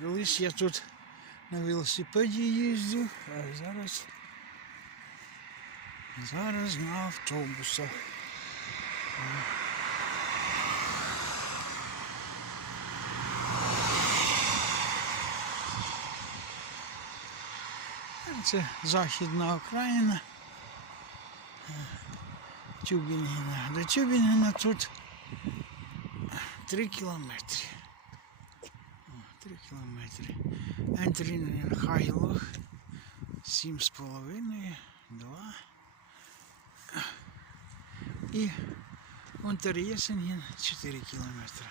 Колись я тут на велосипеді їздив, а зараз, зараз на автобусах. Це західна Україна. Тюбінгена. До Тюбінгена тут 3 кілометри. О, 3 кілометри. Сім з половиною, два. І Унтерєсенген 4 кілометри.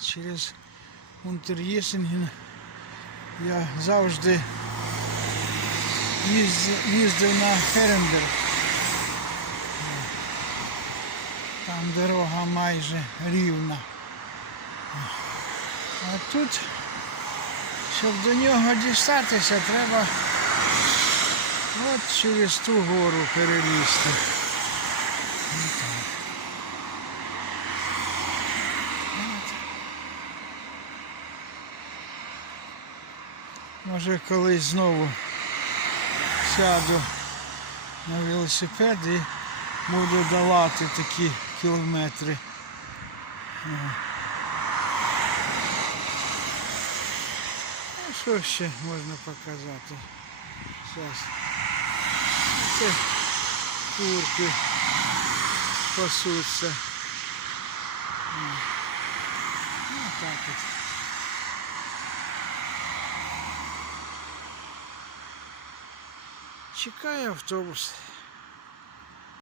Через Унтерєсенген я завжди їздив на Херенберг. Там дорога майже рівна. А тут, щоб до нього дістатися, треба от через ту гору перелізти. Може колись знову сяду на велосипед і буду долати такі кілометри. Що ще можна показати? Зараз. Це курки пасуться. Ну, так от. Чекає автобус.